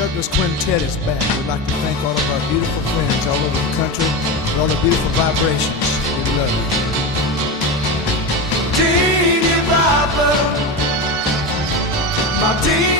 Douglas Quintet is back. We'd like to thank all of our beautiful friends all over the country for all the beautiful vibrations. We love you. Teeny Bopper, my teeny